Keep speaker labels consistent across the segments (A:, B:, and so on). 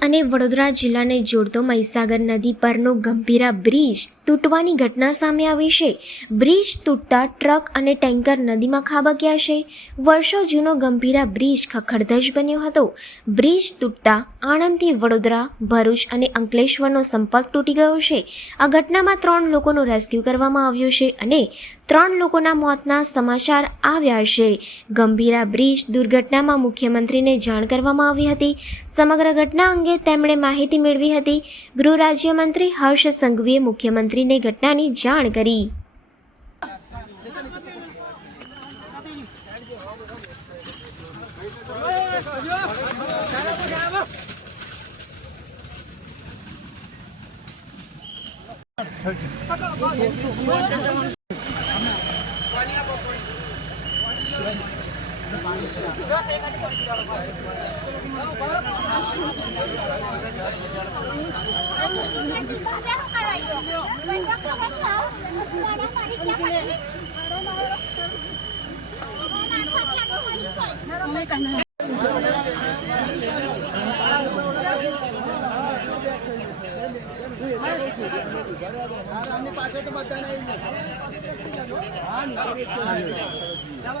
A: અને વડોદરા જિલ્લાને જોડતો મહીસાગર નદી પરનો ગંભીરા બ્રિજ તૂટવાની ઘટના સામે આવી છે. બ્રિજ તૂટતા ટ્રક અને ટેન્કર નદીમાં ખાબક્યા છે. વર્ષો જૂનો ગંભીરા બ્રિજ ખખડધજ બન્યો હતો. બ્રિજ તૂટતા આણંદથી વડોદરા, ભરૂચ અને અંકલેશ્વરનો સંપર્ક તૂટી ગયો છે. આ ઘટનામાં ત્રણ લોકોનું રેસ્ક્યુ કરવામાં આવ્યું છે અને ત્રણ લોકોના મોતના સમાચાર આવ્યા છે. ગંભીરા બ્રિજ દુર્ઘટનામાં મુખ્યમંત્રીને જાણ કરવામાં આવી હતી. સમગ્ર ઘટના અંગે તેમણે માહિતી મેળવી હતી. ગૃહ રાજ્યમંત્રી હર્ષ સંઘવીએ મુખ્યમંત્રીને ઘટનાની જાણ કરી.
B: ચાલો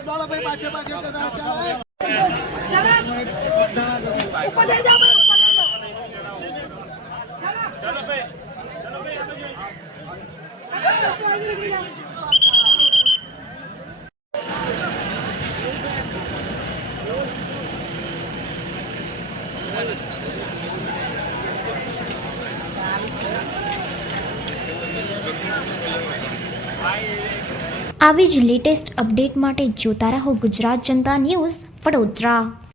B: દોડો ભાઈ પાછળ પાછળ તો ચાલો
A: આવી જ લેટેસ્ટ અપડેટ માટે જોતા રહો ગુજરાત જનતા ન્યૂઝ વડોદરા.